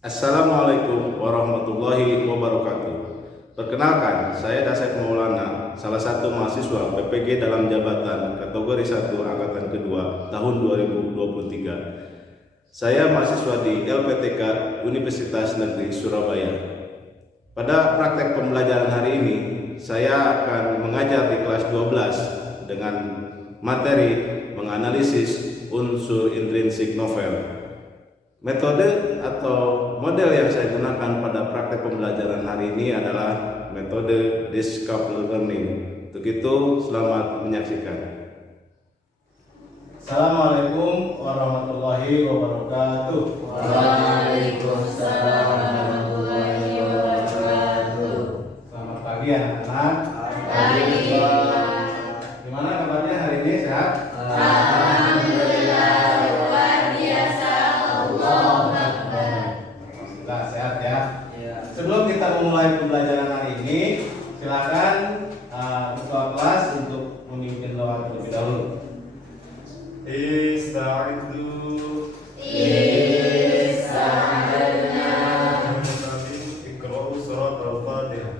Assalamualaikum warahmatullahi wabarakatuh. Perkenalkan, saya Dasep Maulana, salah satu mahasiswa PPG dalam jabatan kategori 1 angkatan kedua tahun 2023. Saya mahasiswa di LPTK Universitas Negeri Surabaya. Pada praktek pembelajaran hari ini, saya akan mengajar di kelas 12 dengan materi menganalisis unsur intrinsik novel. Metode atau model yang saya gunakan pada praktek pembelajaran hari ini adalah metode discovery learning. Untuk itu, selamat menyaksikan. Assalamualaikum warahmatullahi wabarakatuh. Waalaikumsalam warahmatullahi wabarakatuh. Selamat pagi anak-anak. Pagi. Gimana kabarnya hari ini, sehat? Alhamdulillah, luar biasa. Allahu Akbar. Alhamdulillah sehat ya. Sebelum kita memulai pembelajaran hari ini, silakan ketua kelas untuk memimpin doa terlebih dahulu. Istaizu Iqra'u surat al-Fatihah.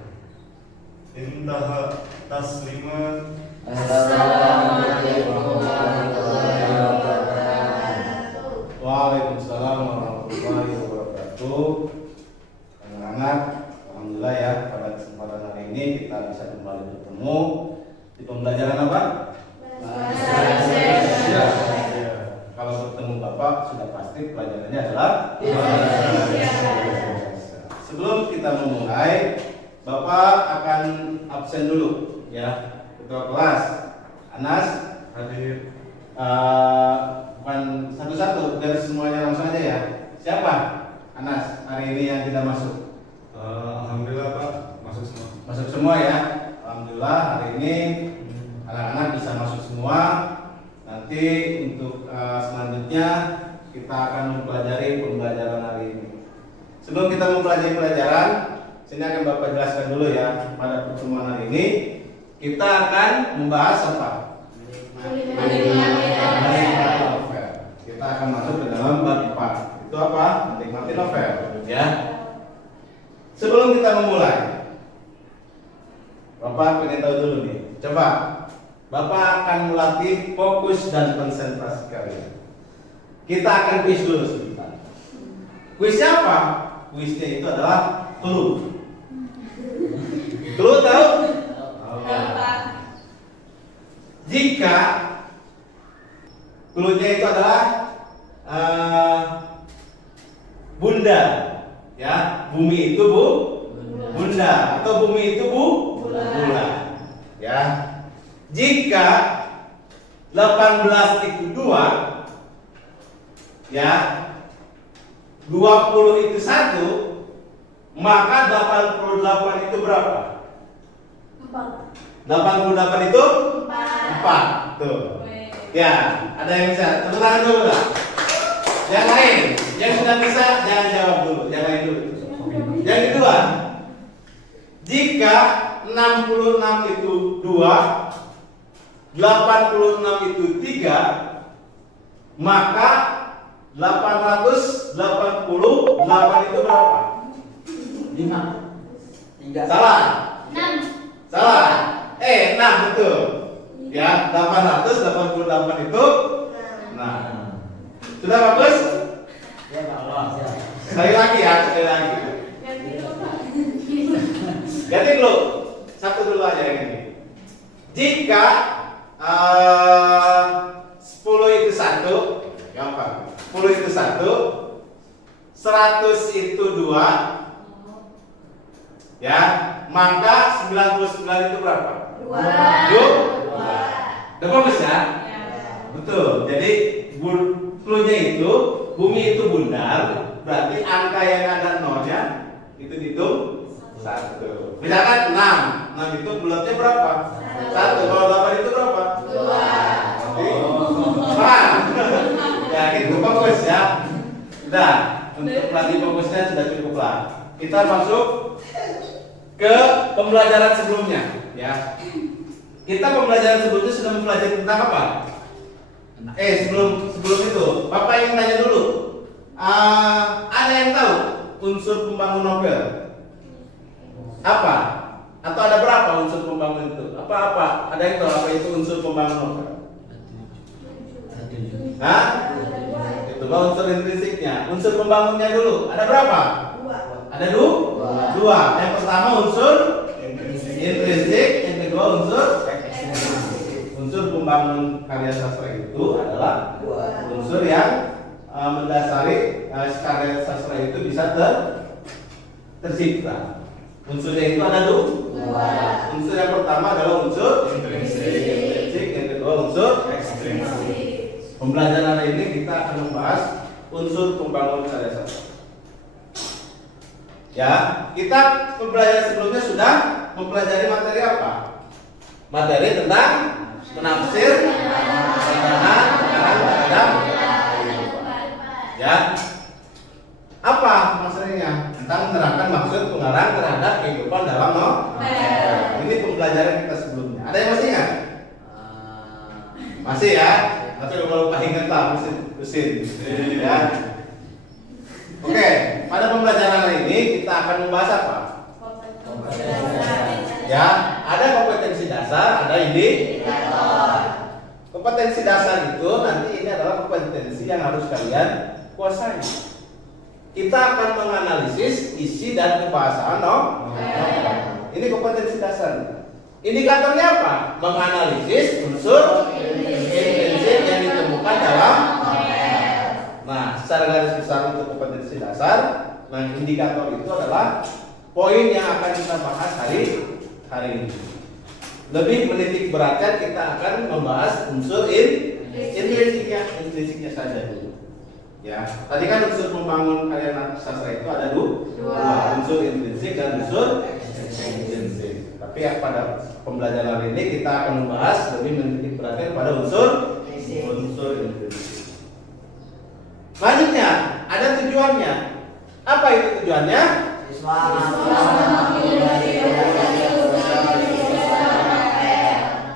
Intaha tasliman. Assalamualaikum warahmatullahi wabarakatuh. Waalaikumsalam warahmatullahi wabarakatuh. Anak-anak, alhamdulillah ya, pada kesempatan hari ini kita bisa kembali bertemu di pembelajaran apa? Bahasa Indonesia. Ya, kalau bertemu Bapak sudah pasti pelajarannya adalah Bahasa Indonesia. Sebelum kita memulai, Bapak akan absen dulu ya. Ketua kelas Anas hadir. Bukan satu-satu, dari semuanya langsung aja ya. Siapa Anas hari ini yang tidak masuk? Alhamdulillah Pak, masuk semua. Masuk semua ya. Alhamdulillah hari ini anak-anak bisa masuk semua. Nanti untuk selanjutnya kita akan mempelajari pembelajaran hari ini. Sebelum kita mempelajari pelajaran, sini akan Bapak jelaskan dulu ya. Pada pertemuan hari ini kita akan membahas apa? Menikmati Novel. Kita akan masuk ke dalam bab 4. Itu apa? Menikmati novel ya. Sebelum kita memulai, Bapak pengen tahu dulu nih. Coba Bapak akan melatih fokus dan konsentrasi kalian. Kita akan kuis dulu sebentar. Kuisnya apa? Kuisnya itu adalah clue. Clue tahu? Jika clue-nya itu adalah bunda, ya, bumi itu bunda atau bumi itu bulan, ya. Jika 18 itu 2, ya, 20 itu 1, maka 88 itu berapa? 88 itu 4. Tuh. Ya, ada yang bisa. Tepuk tangan dulu lah. Yang lain, yang sudah bisa jangan jawab dulu. Yang lain dulu. Yang kedua, jika 66 itu 2, 86 itu 3, maka 888 itu berapa? 5. Salah. 6. Salah. 6 betul. Ya, 888 itu. Nah, sudah bagus? Ya Pak Allah. Sekali lagi ya, sekali lagi. Ganti dulu. Satu dulu aja yang ini. Jika 10 itu 1, gampang. 10 itu 1, 100 itu 2, ya, maka 99 itu berapa? 2. Udah bagus ya? Betul. Jadi clue-nya itu bumi itu bundar, berarti angka yang ada nolnya itu dihitung 1. Misalkan 6 itu bulatnya berapa? 1. Kalau 8 itu berapa? 2. Ya gitu, fokus ya. Udah, untuk pelatih fokusnya sudah cukup lah. Kita masuk ke pembelajaran sebelumnya ya. Kita pembelajaran sebelumnya sudah mempelajari tentang apa? sebelum itu, Bapak ingin tanya dulu. Ada yang tahu unsur pembangun novel? Apa? Atau ada berapa unsur pembangun itu? Apa? Ada yang tahu apa itu unsur pembangun novel? Hah? Itu baru unsur intrinsiknya. Unsur pembangunnya dulu. Ada berapa? Ada dua. Yang pertama unsur intrinsik, yang kedua unsur unsur pembangun karya sastra itu adalah unsur yang mendasari karya sastra itu bisa tercipta. Unsurnya itu ada dua. Unsur yang pertama adalah unsur intrinsik, yang kedua unsur ekstrinsik. Pembelajaran hari ini kita akan membahas unsur pembangun karya sastra. Ya, kita pembelajaran sebelumnya sudah mempelajari materi apa? Materi tentang penafsir, pengarang, terhadap. Ya, apa materinya? Tentang menerangkan maksud pengarang terhadap kehidupan dalam novel. Ini pembelajaran kita sebelumnya. Ada yang masih ingat? Masih ya? Tapi kalau lupa ingat lah, mesin. Ya. Oke, pada pembelajaran hari ini kita akan membahas apa? Ya, ada kompetensi dasar, ada indikator. Kompetensi dasar itu nanti ini adalah kompetensi yang harus kalian kuasai. Kita akan menganalisis isi dan kebahasaan novel. Ini kompetensi dasar. Indikatornya apa? Menganalisis unsur intrinsik yang ditemukan dalam novel. Nah, secara garis besar itu kompetensi dasar. Nah, indikator itu adalah poin yang akan kita bahas hari ini. Lebih menitik beratkan kita akan membahas unsur intrinsiknya saja dulu. Ya, tadi kan unsur pembangun karya sastra itu ada dua, unsur intrinsik dan unsur ekstrinsik. Tapi pada pembelajaran hari ini kita akan membahas lebih menitik beratkan pada unsur intrinsik. Selanjutnya ada tujuannya. Apa itu tujuannya?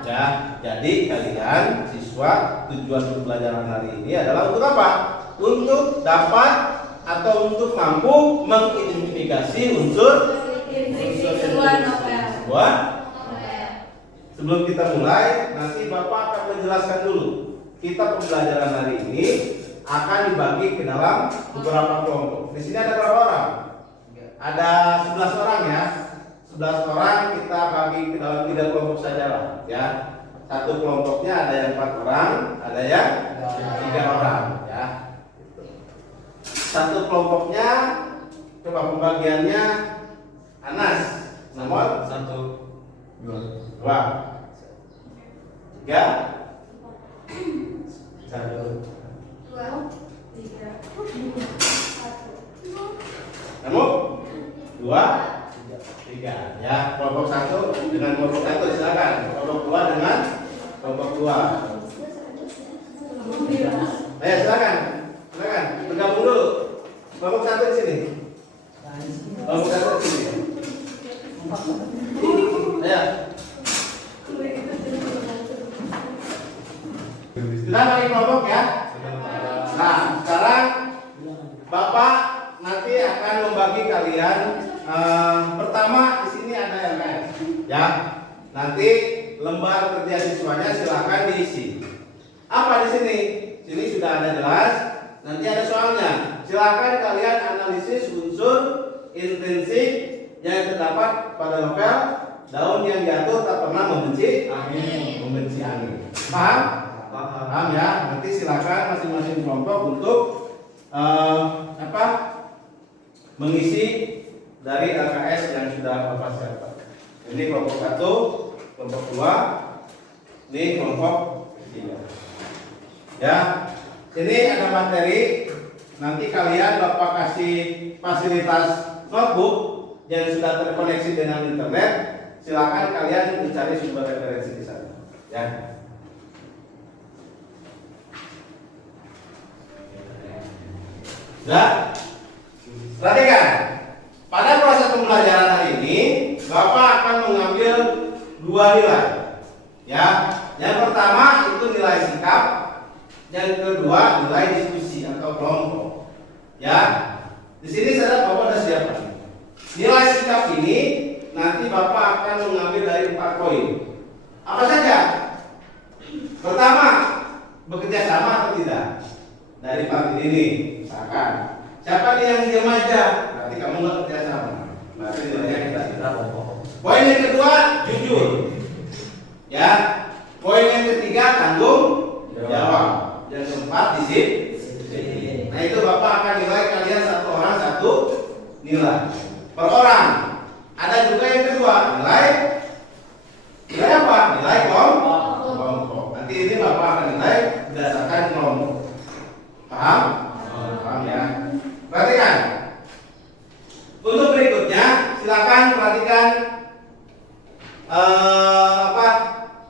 Ya, jadi kalian siswa tujuan pembelajaran hari ini adalah untuk apa? Untuk dapat atau untuk mampu mengidentifikasi unsur sebuah novel. Sebelum kita mulai, nanti Bapak akan menjelaskan dulu. Kita pembelajaran hari ini akan dibagi ke dalam beberapa kelompok. Di sini ada berapa orang? Ada 11 orang ya. 11 orang kita bagi ke dalam 3 kelompok saja lah ya. Satu kelompoknya ada yang 4 orang, ada yang 3 orang ya. Satu kelompoknya coba pembagiannya Anas nomor 1, 2, 3, 1. Kamu 2, 3 ya. Kelompok 1 dengan kelompok 1 silakan. Kelompok 2 dengan kelompok 2. Ayo silakan. Bergabung dulu. Kelompok 1 di sini. Kelompok 1 di sini. Ayo. Kita bagi kelompok ya. Nah, sekarang Bapak nanti akan membagi kalian. Pertama di sini ada LKS, ya. Nanti lembar kerja siswanya silakan diisi. Apa di sini? Sini sudah ada jelas. Nanti ada soalnya. Silakan kalian analisis unsur intrinsik yang terdapat pada novel Daun yang Jatuh Tak Pernah Membenci Angin. Paham ya? Nanti silakan masing-masing kelompok untuk mengisi dari LKS yang sudah Bapak siapkan. Ini kelompok 1, kelompok 2, ini kelompok 3. Ya, ini ada materi. Nanti kalian Bapak kasih fasilitas notebook yang sudah terkoneksi dengan internet. Silakan kalian mencari sumber referensi di sana. Ya. Nah, perhatikan. Pada proses pembelajaran hari ini, Bapak akan mengambil 2 nilai. Ya, yang pertama itu nilai sikap, yang kedua nilai diskusi atau kelompok. Ya, di sini saya Bapak sudah akan mengambil dari 4 poin. Apa saja? Pertama, bekerja sama atau tidak? Dari 4 ini, misalkan siapa nih yang diam aja? Berarti kamu nggak kerja sama. Berarti nilainya kita tidak pokok. Poin yang kedua, jujur. Ya. Poin yang ketiga, tanggung jawab. Yang keempat, disiplin. Nah itu Bapak akan nilai kalian satu orang satu nilai per orang. Ada juga yang kedua, nilai apa? Nilai kelompok. Nanti ini Bapak akan nilai berdasarkan kelompok. Paham? Paham ya. Perhatikan. Untuk berikutnya, silakan perhatikan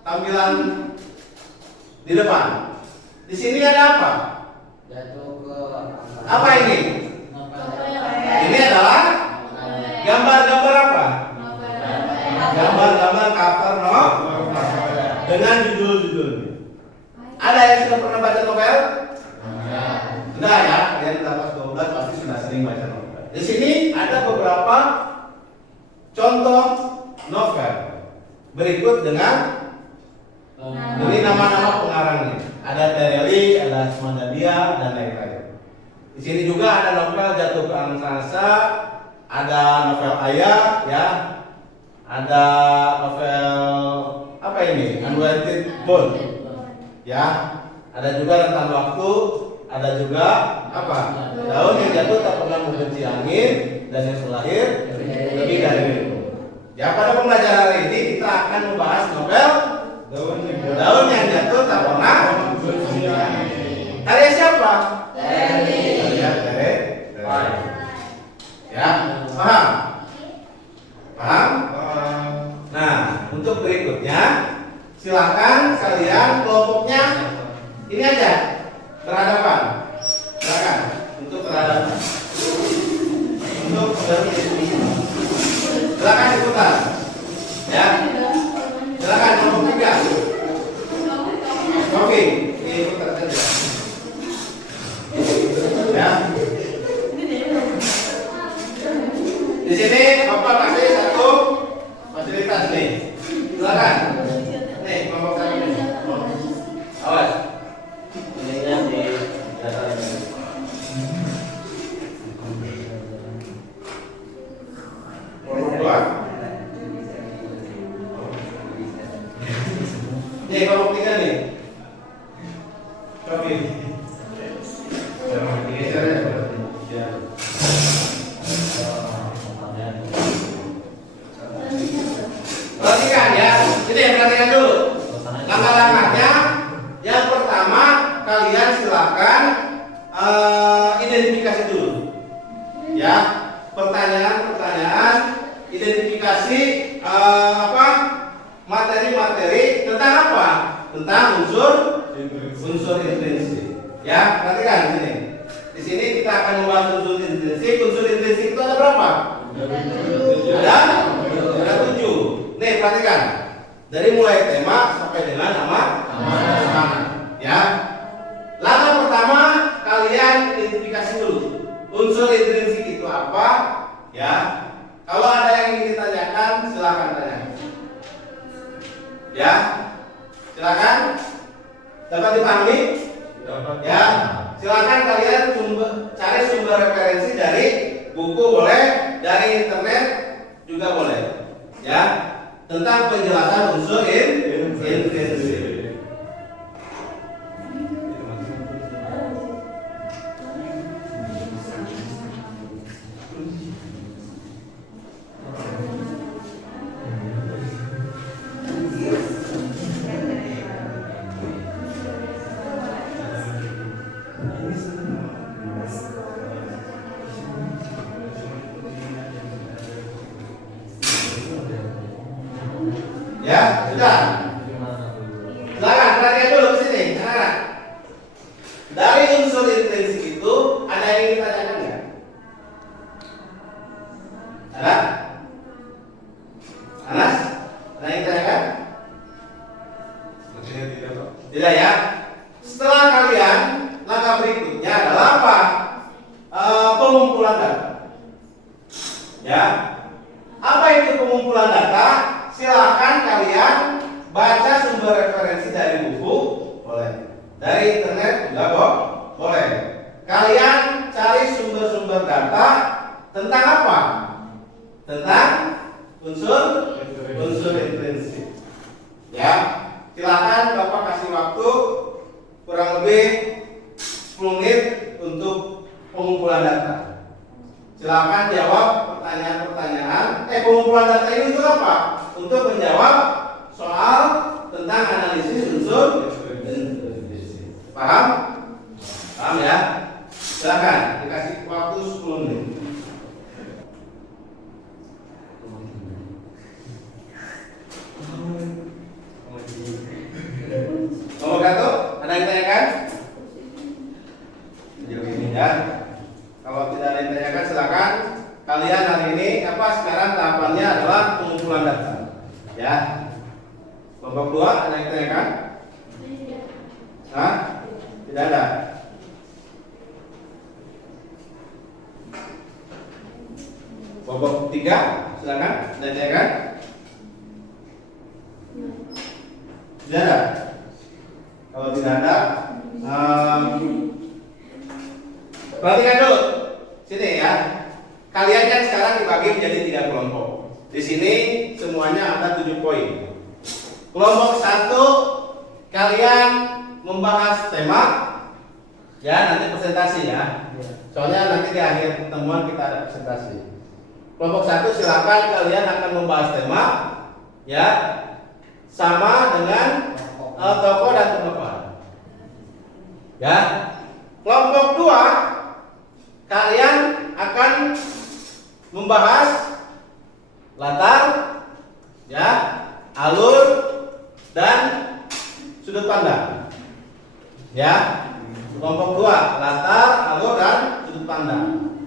tampilan di depan. Di sini ada apa? Jatuh ke Apa ini? Ini adalah gambar-gambar apa? Gambar-gambar cover novel dengan judul-judul. Ada yang sudah pernah baca novel? Sudah ya, kalian dapat 12 pasti sudah sering baca novel. Di sini ada beberapa contoh novel. Berikut dengan ini nama-nama pengarangnya. Ada Tereli, ada Asmandadia, dan lain-lain. Di sini juga ada novel Jatuh ke Angkasa, ada novel Ayah, ya, ada novel apa ini? Unwanted Bond, ya. Ada juga Rentan Waktu, ada juga apa? Daun yang jatuh tak pernah membenci angin dan yang terakhir lebih dari itu. Ya, pada pembelajaran hari ini kita akan membahas novel Daun yang jatuh tak pernah membenci angin. Karya siapa? Ya, paham? Paham? Nah, untuk berikutnya silakan kalian kelompoknya ini aja berhadapan. Silakan untuk berhadapan. Untuk silakan diputar. Ya. Silakan kelompok 3. Oke, diputar saja. Ya. Di sini Bapak kasih satu fasilitas nih. Silakan. Nih, kelompok 1 nih. Awas. Ininya di dasar ini. Kelompok 2. Nih, kelompok 3 nih. Oke. Perhatikan ya, ini perhatikan dulu. Langkah-langkahnya, yang pertama kalian silakan identifikasi dulu. Ya, pertanyaan-pertanyaan, identifikasi materi-materi tentang apa? Tentang unsur intrinsik. Ya, perhatikan di sini. Di sini kita akan membahas unsur intrinsik. Unsur intrinsik itu ada berapa? Ada 7. Nih, perhatikan. Dari mulai tema sampai dengan nama. Ya. Langkah pertama kalian identifikasi dulu. Unsur intrinsik itu apa? Ya. Kalau ada yang ingin ditanyakan, silakan tanya. Ya. Silakan. Dapat dipahami? Ya. Silakan kalian cari sumber referensi dari buku boleh, dari internet juga boleh. Ya. Tentang penjelasan unsur intrinsik. Ya, sudah. Silakan perhatikan dulu ke sini, anak-anak. Dari unsur intrinsik itu ada yang ingin ditanyakan nggak? Ada? Anas? Ada yang ditanyakan? Tidak ya. Setelah kalian, langkah berikutnya adalah apa? Pengumpulan data. Ya. Apa itu pengumpulan data? Silakan kalian baca sumber referensi dari buku, boleh. Dari internet juga boleh. Kalian cari sumber-sumber data tentang apa? Tentang unsur intrinsik. Ya, silakan Bapak kasih waktu kurang lebih 10 menit untuk pengumpulan data. Silakan jawab pertanyaan-pertanyaan. Pengumpulan data ini untuk apa? Untuk menjawab soal tentang analisis unsur intrinsik. Paham? Paham ya? Silakan dikasih waktu 10 menit. Nomor satu, ada yang ditanyakan? Ya. Kalau tidak ada yang ditanyakan, silakan. Kalian hari ini sekarang tahapannya adalah pengumpulan data. Ya. Kelompok 2 ada yang ditanyakan? Hah? Tidak ada. Kelompok 3, silakan. Ada yang ditanyakan? Tidak ada. Kalau tidak ada, perhatikan dulu. Sini ya. Kalian kan sekarang dibagi menjadi 3 kelompok. Di sini semuanya ada 7 poin. Kelompok 1 kalian membahas tema. Ya, nanti presentasi ya. Soalnya nanti di akhir pertemuan kita ada presentasi. Kelompok 1 silakan kalian akan membahas tema. Ya. Sama dengan tokoh dan tokoh. Ya. Kelompok 2 kalian akan membahas latar, ya, alur dan sudut pandang. Ya. Kelompok 2 latar, alur dan sudut pandang.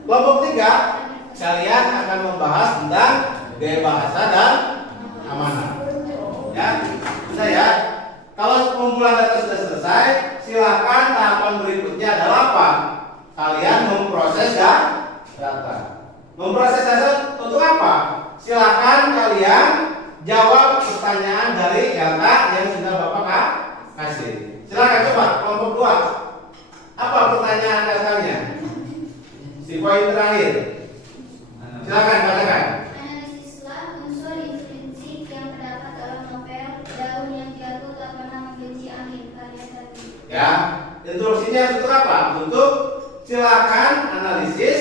Kelompok 3 kalian akan membahas tentang gaya bahasa dan amanah. Ya, sudah ya. Kalau pengumpulan data sudah selesai, silakan tahapan berikutnya adalah apa? Kalian memproses data. Memproses data untuk apa? Silakan kalian jawab pertanyaan dari data yang sudah Bapak kasih. Silakan coba kelompok 2. Apa pertanyaan datanya? Si poin terakhir. Silakan bacakan. Analisislah unsur intrinsik yang terdapat dalam novel Daun yang Jatuh Tak Pernah Membenci Angin karya Sati. Ya, instruksinya untuk apa? Untuk silakan analisis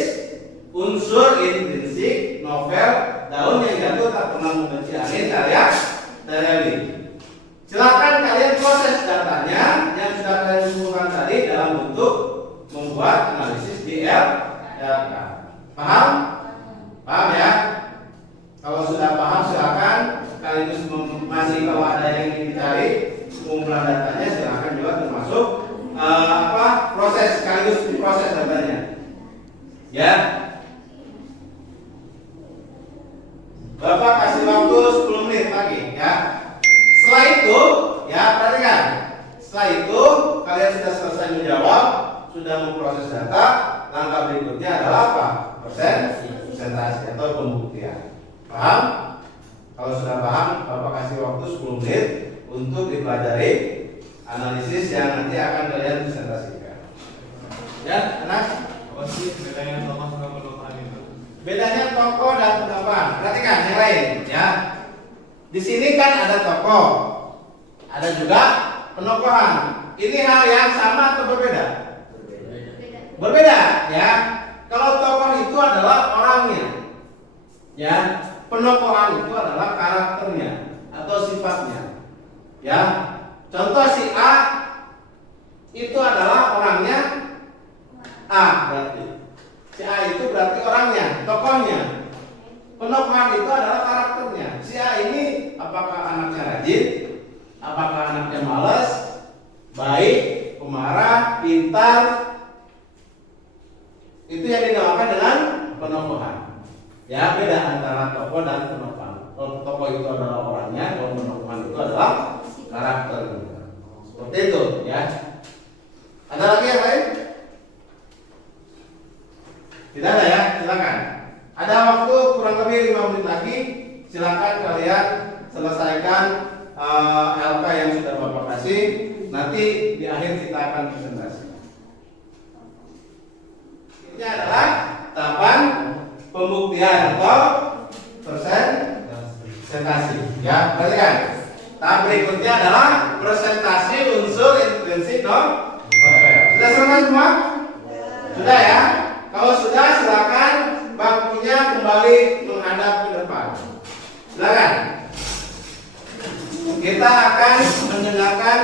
unsur intrinsik novel Daun yang Jatuh Tak Pernah Membenci Angin karya Sati. Silakan kalian proses datanya yang sudah kalian kumpulkan tadi dalam bentuk membuat analisis DLK. Paham? Paham ya? Kalau sudah paham silakan sekaligus masih kalau ada yang ingin dicari pengumpulan datanya silakan juga termasuk proses sekaligus diproses datanya. Ya. Bapak kasih waktu 10 menit lagi ya. Setelah itu ya perhatikan. Setelah itu kalian sudah selesai menjawab, sudah memproses data, langkah berikutnya adalah apa? Presentasi atau pembuktian. Paham? Kalau sudah paham, Bapak kasih waktu 10 menit untuk dipelajari analisis yang nanti akan kalian presentasikan. Ya, anak? Apa sih bedanya tokoh sama penumpahan itu? Bedanya tokoh dan penumpahan. Perhatikan yang lain, ya. Di sini kan ada tokoh, ada juga penokohan. Ini hal yang sama atau berbeda? Berbeda, ya. Kalau tokoh itu adalah orangnya, ya. Penokohan itu adalah karakternya atau sifatnya, ya. Contoh si A itu adalah orangnya A berarti. Si A itu berarti orangnya, tokohnya. Penokohan itu adalah karakternya. Si A ini apakah anaknya rajin, apakah anaknya malas, baik, pemarah, pintar. Itu yang dinamakan dengan penokohan. Ya, beda antara tokoh dan penokohan. Kalau tokoh itu adalah orangnya, kalau penokohan itu adalah karakternya. Seperti itu, ya. Ada lagi yang lain? Tidak ada ya, silakan. Ada waktu kurang lebih 5 menit lagi. Silakan kalian selesaikan LK yang sudah Bapak kasih. Nanti di akhir kita akan presentasi. Ini adalah tahapan pembuktian atau presentasi. Ya, perhatikan. Tahap berikutnya adalah presentasi unsur intrinsik novel. Sudah selesai semua? Sudah ya? Kalau sudah, silakan bangkunya kembali menghadap ke depan. Silakan. Kita akan mendengarkan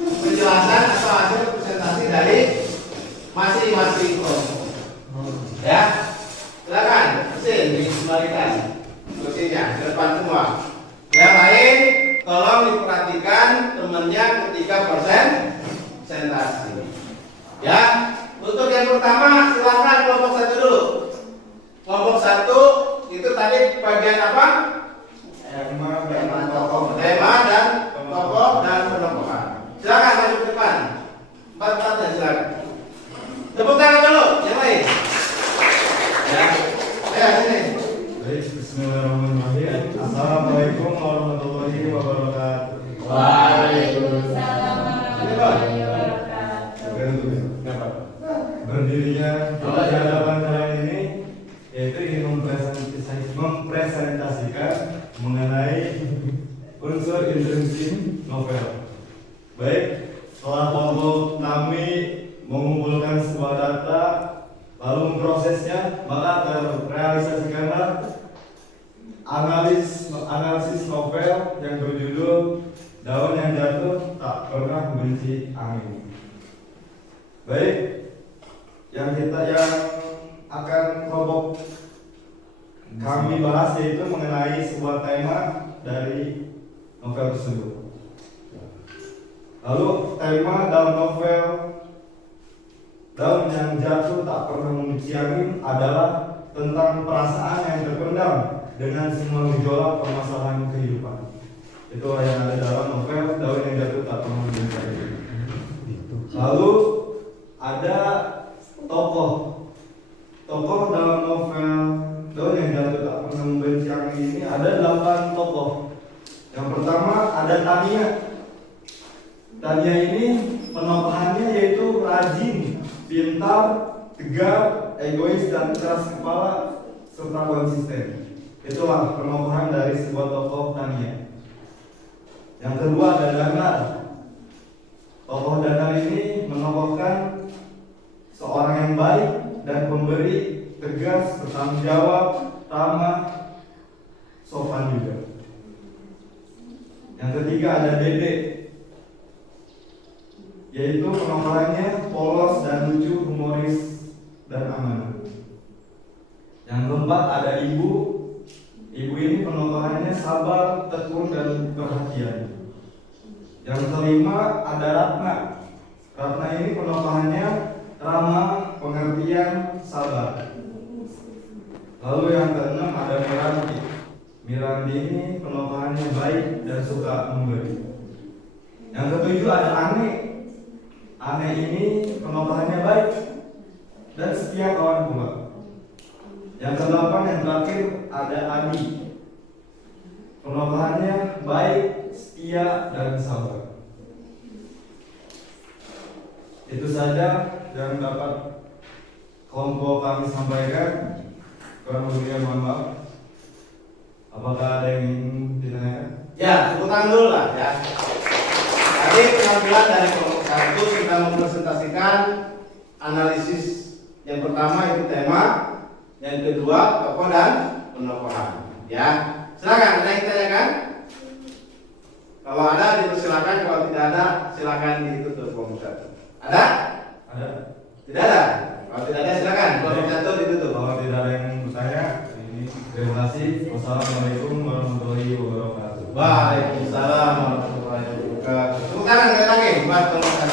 penjelasan atau hasil presentasi dari masing-masing kelompok. Ya, silakan. Mesin dikembalikan kursinya ke depan semua. Yang lain, tolong diperhatikan temannya ketika presentasi. Ya, untuk yang pertama silakan kelompok 1 dulu. Kelompok 1 itu tadi bagian apa? Tema dan tokoh dan pendopokan. Silakan maju ke depan. 4-4 silakan. Tepuk tangan dulu, yang lain. Ya, sini. Baik, bismillahirrahmanirrahim. Assalamualaikum warahmatullahi wabarakatuh. Waalaikumsalam warahmatullahi wabarakatuh. Berdirinya di hadapan kalian ini yaitu ingin mempresentasikan mengenai unsur intrinsik novel. Baik, setelah kelompok kami mengumpulkan sebuah data lalu memprosesnya, maka terrealisasikanlah analisis novel yang berjudul Daun yang Jatuh Tak Pernah Membenci Angin. Baik, yang akan kelompok kami bahas yaitu mengenai sebuah tema dari novel tersebut. Lalu tema dalam novel Daun yang Jatuh Tak Pernah Membenci Angin adalah tentang perasaan yang terpendam dengan semua gejolak permasalahan kehidupan. Itulah yang ada dalam novel Daun yang Jatuh Tak Pernah Membenci Angin. Lalu ada tokoh dalam novel Daun yang Jatuh Tak Pernah Membenci Angin ini ada 8 tokoh. Yang pertama ada Tania. Tania ini penokohannya yaitu rajin, pintar, tegar, egois, dan keras kepala serta konsisten. Itulah penokohan dari sebuah tokoh Tania. Yang kedua ada Danar. Tokoh Danar ini menokohkan seorang yang baik dan pemberi, tegas, bertanggung jawab, ramah, sopan juga. Yang ketiga ada Dede, yaitu penokohannya polos dan lucu, humoris, dan amanah. Yang keempat ada Ibu. Ibu ini penokohannya sabar, tekun, dan perhatian. Yang kelima ada Ratna. Ratna ini penokohannya ramah, pengertian, sabar. Lalu yang keenam ada Miranti. Miranti ini penokohannya baik dan suka memberi. Yang ketujuh ada Ane. Ane ini penokohannya baik dan setia kawan pula. Yang kedelapan yang terakhir ada Adi. Penokohannya baik, setia, dan sabar. Itu saja yang dapat kelompok kami sampaikan. Kurang lebihnya mohon maaf. Apakah ada yang ingin ditanyakan? Ya, tepuk tangan dulu lah ya. Tadi penampilan dari kelompok 1 sudah mempresentasikan analisis yang pertama itu tema, yang kedua tokoh dan penokohan. Ya, silakan. Ada yang ditanyakan? Kalau ada dipersilakan, kalau tidak ada silakan ditutup kelompok 1. Ada? Ada? Tidak ada. Kalau tidak ada silakan kelompok 1 ditutup. Kalau tidak ada yang bertanya, ini terima kasih. Wassalamualaikum warahmatullahi wabarakatuh. Waalaikumsalam warahmatullahi wabarakatuh. Tepuk tangan sekali lagi buat kelompok 1.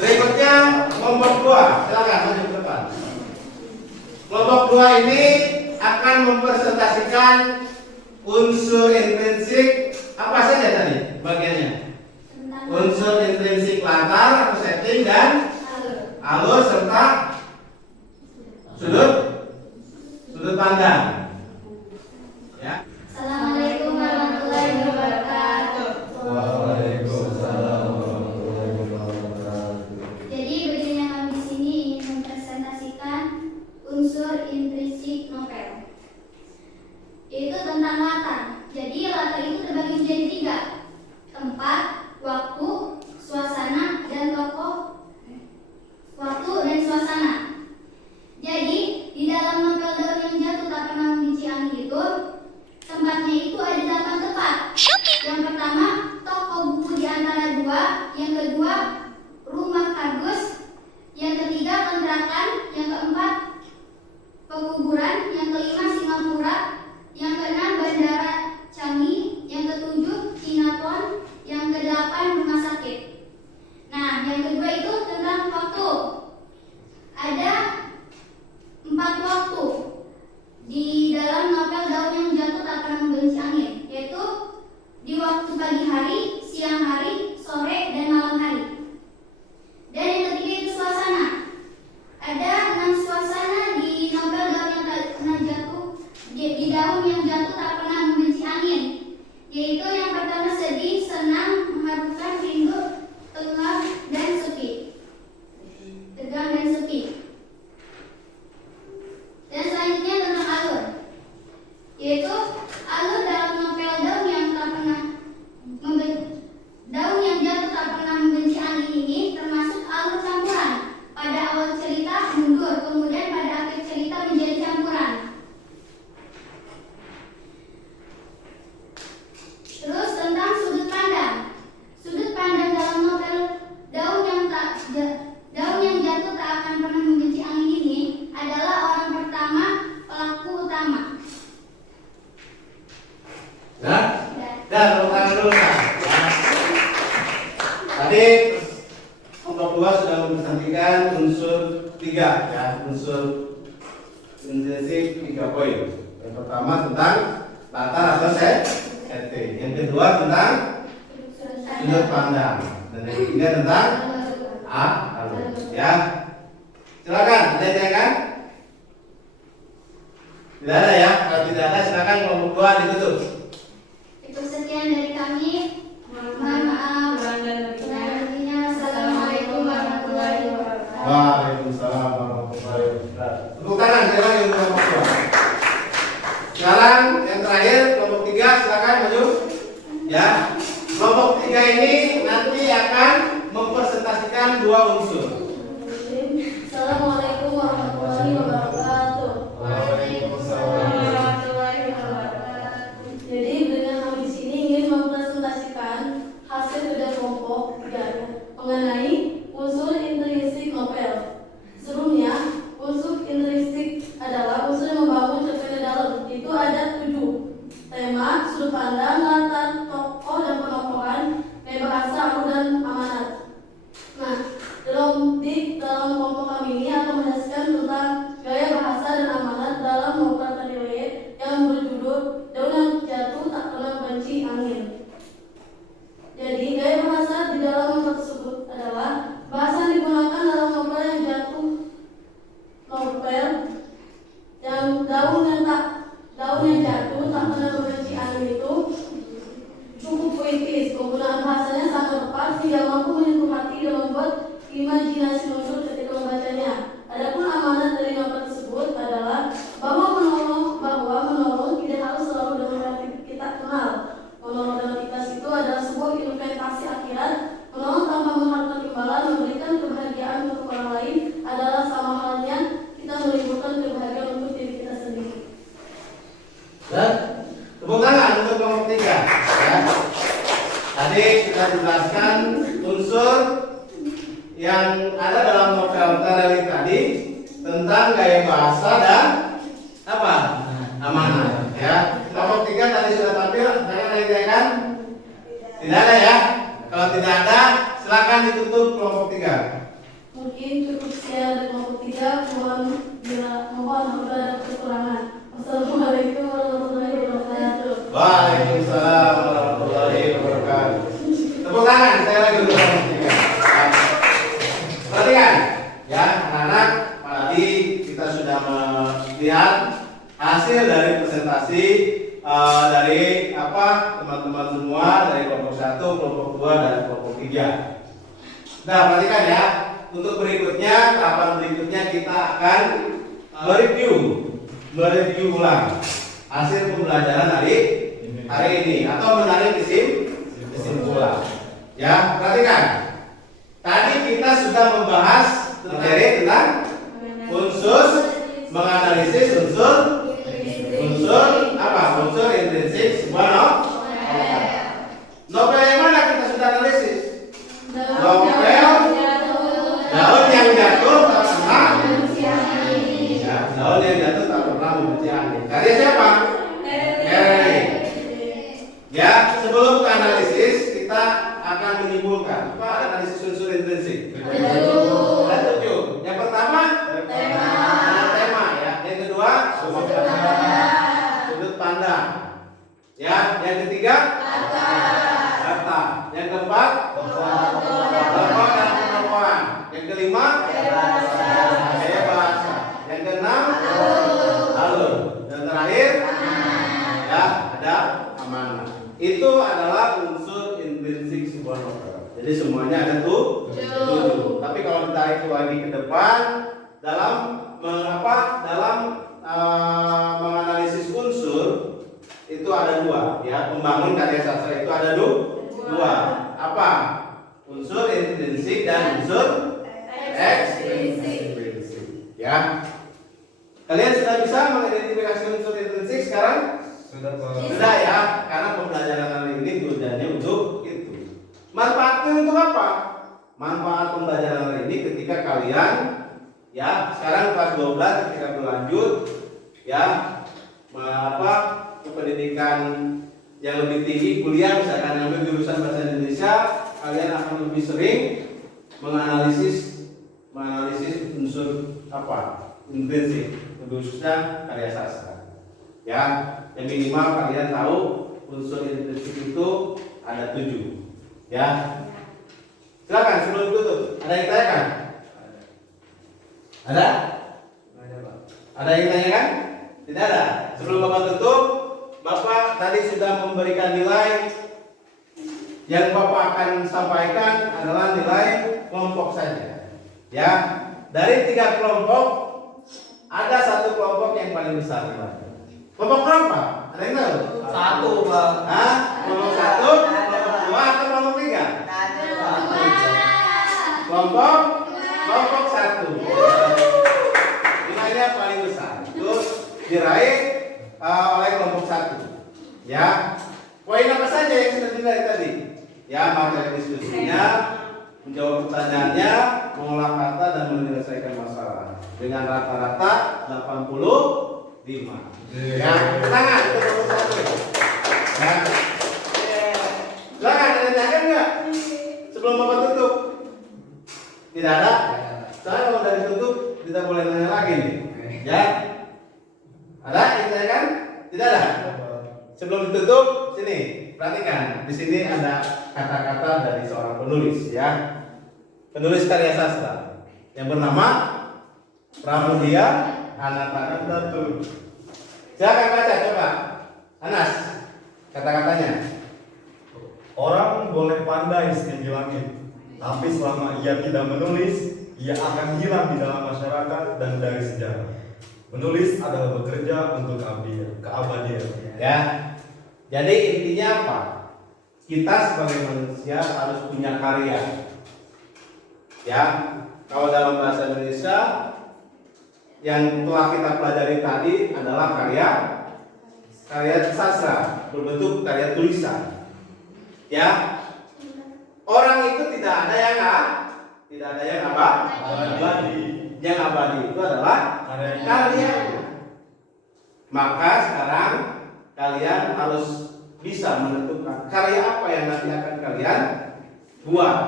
Berikutnya kelompok 2, silakan maju ke depan. Kelompok 2 ini akan mempresentasikan unsur intrinsik apa saja tadi bagiannya? Unsur intrinsik latar atau setting dan alur serta sudut pandang. Ya. Assalamualaikum ya, unsur intrinsik 3 poin. Yang pertama tentang latar atau setting. Yang kedua tentang sudut pandang. Dan yang ketiga tentang alur. Ya. Silakan, ada yang tanyakan? Tidak ada ya. Kalau tidak ada silakan kelompok 2 ditutup. Itu sekian dari kami. Mohon maaf. Kurang-lebihnya. Assalamualaikum warahmatullahi wabarakatuh. Waalaikumsalam warahmatullahi wabarakatuh. Tepuk tangan sekali lagi untuk kelompok 2. Sekarang yang terakhir kelompok 3 silakan maju. Ya. Kelompok 3 ini nanti akan mempresentasikan 2 unsur. Assalamualaikum warahmatullahi wabarakatuh. Waalaikumsalam warahmatullahi wabarakatuh. Jadi dengan kami di sini ingin mempresentasikan hasil kerja kelompok 3 mengenai unsur intrinsik novel. Sebelumnya, unsur intrinsik adalah unsur yang membangun cerpen dalam. Itu ada 7. Tema, sudut pandang, latar, tokoh dan penokohan, gaya bahasa, alur dan amanat. Nah, dalam kelompok kami ini akan menjelaskan tentang gaya bahasa dan amanat dalam novel Tadeweye yang berjudul Daun yang Jatuh Tak Pernah Benci Angin. Jadi gaya bahasa di dalam novel tersebut adalah bahasa yang digunakan dalam novel yang jatuh, novel yang daun yang jatuh tak pernah membenci angin itu cukup puitis. Penggunaan bahasanya sangat tepat sehingga mampu menyentuh hati dan membuat imajinasi muncul ketika membacanya. Adapun amanat dari novel tersebut adalah bahwa menolong tidak harus selalu dengan arti kita kenal. Menolong dalam ikhlas itu adalah sebuah investasi akhirat. Menolong tanpa mengharapkan imbalan, memberikan kebahagiaan untuk orang lain adalah sama halnya kita meliburkan kebahagiaan untuk diri kita sendiri. Dan tepuk tangan untuk kelompok 3 ya. Tadi sudah dijelaskan unsur yang ada dalam novel Tadeweye tadi tentang gaya bahasa dan apa? Amanat ya. Kelompok 3 tadi sudah tampil, saya tanyakan? Tidak ada ya? Kalau tidak ada, silakan ditutup kelompok 3. Mungkin cukup sekian dari kelompok 3. Mohon apabila ada kekurangan. Wassalamualaikum warahmatullahi wabarakatuh. Waalaikumsalam warahmatullahi wabarakatuh. Tepuk tangan, saya lagi untuk kelompok 3. Perhatikan ya anak-anak, tadi kita sudah melihat hasil dari presentasi dari teman-teman semua dari kelompok 1, kelompok 2 dan kelompok 3. Nah, perhatikan ya, untuk berikutnya, tahapan berikutnya kita akan mereview ulang hasil pembelajaran hari ini atau menarik kesimpulan. Ya, perhatikan. Tadi kita sudah membahas materi tentang unsur menganalisis unsur intrinsik sebuah novel yang mana kita sudah analisis? Novel daun yang jatuh tak pernah daun yang jatuh tak pernah membenci angin. Karya siapa? Harry. Ya, sebelum ke analisis kita akan menyimpulkan apa analisis unsur intrinsik. Ada 7. Yang pertama tema ya. Yang kedua sudut pandang. Ya, yang ketiga data. Yang keempat tokoh dan penokohan. Yang kelima gaya bahasa. Yang keenam alur. Dan terakhir ya ada amanah. Itu adalah unsur intrinsik sebuah novel. Jadi semuanya ada tuh 7. Tapi kalau ditarik lagi ke depan dalam menganalisis unsur itu ada 2 ya. Membangun karya sastra itu ada 2. Apa? Unsur intrinsik dan unsur ekstrinsik. Ya. Kalian sudah bisa mengidentifikasi unsur intrinsik sekarang? Sudah ya, karena pembelajaran hari ini tujuannya untuk itu. Manfaatnya untuk apa? Manfaat pembelajaran hari ini ketika kalian ya sekarang kelas 12 ketika berlanjut ya ke pendidikan yang lebih tinggi, kuliah misalkan ambil jurusan bahasa Indonesia, kalian akan lebih sering menganalisis unsur apa? Intrinsik, khususnya karya sastra. Ya, yang minimal kalian tahu unsur intrinsik itu ada 7. Ya, silakan sebelum tutup. Ada yang tanyakan? Ada? Ada yang tanyakan? Tidak ada. Sebelum Bapak tutup, Bapak tadi sudah memberikan nilai. Yang Bapak akan sampaikan adalah nilai kelompok saja. Ya, dari 3 kelompok ada 1 kelompok yang paling besar. Kelompok berapa? Ada yang tahu? 1, Bang. Hah? Kelompok 1, kelompok 2 atau kelompok 3? Kelompok 1. Nilainya paling besar. Itu diraih oleh kelompok 1. Ya. Poin apa saja yang sudah diraih tadi? Ya, materi diskusinya, menjawab pertanyaannya, mengolah kata dan menyelesaikan masalah dengan rata-rata 85. Ya, tangan itu kelompok 1. Ya. Silakan, ada yang tanyakan nggak? Sebelum Bapak tutup. Tidak ada? Soalnya kalau udah ditutup, tidak boleh nanya lagi nih. Ya. Ada yang tanyakan? Tidak ada. Sebelum ditutup, sini perhatikan. Di sini ada kata-kata dari seorang penulis, ya. Penulis karya sastra yang bernama Pramudia Anantatur. Silakan baca coba. Anas, kata-katanya. Orang boleh pandai setinggi langit, tapi selama ia tidak menulis, ia akan hilang di dalam masyarakat dan dari sejarah. Menulis adalah bekerja untuk keabadian. Ya. Jadi intinya apa? Kita sebagai manusia harus punya karya. Ya. Kalau dalam bahasa Indonesia yang telah kita pelajari tadi adalah karya sastra berbentuk karya tulisan. Ya. Orang itu tidak ada yang abadi. Yang abadi itu adalah karya. Maka sekarang kalian harus bisa menentukan karya apa yang nanti akan kalian buat.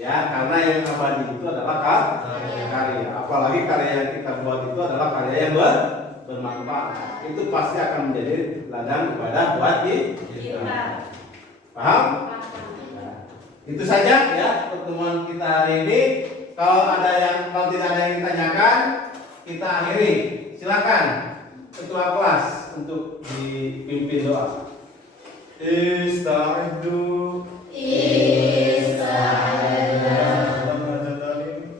Ya, karena yang abadi itu adalah karya. Apalagi karya yang kita buat itu adalah karya yang bermanfaat. Itu pasti akan menjadi ladang ibadah buat kita. Paham? Itu saja ya pertemuan kita hari ini. Kalau tidak ada yang ditanyakan, kita akhiri. Silakan ketua kelas untuk dipimpin doa. Istaidu.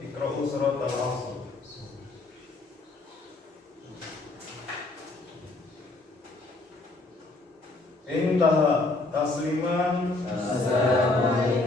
Iqra'u surat al-Asr. Intaha tasliman. Assalamualaikum.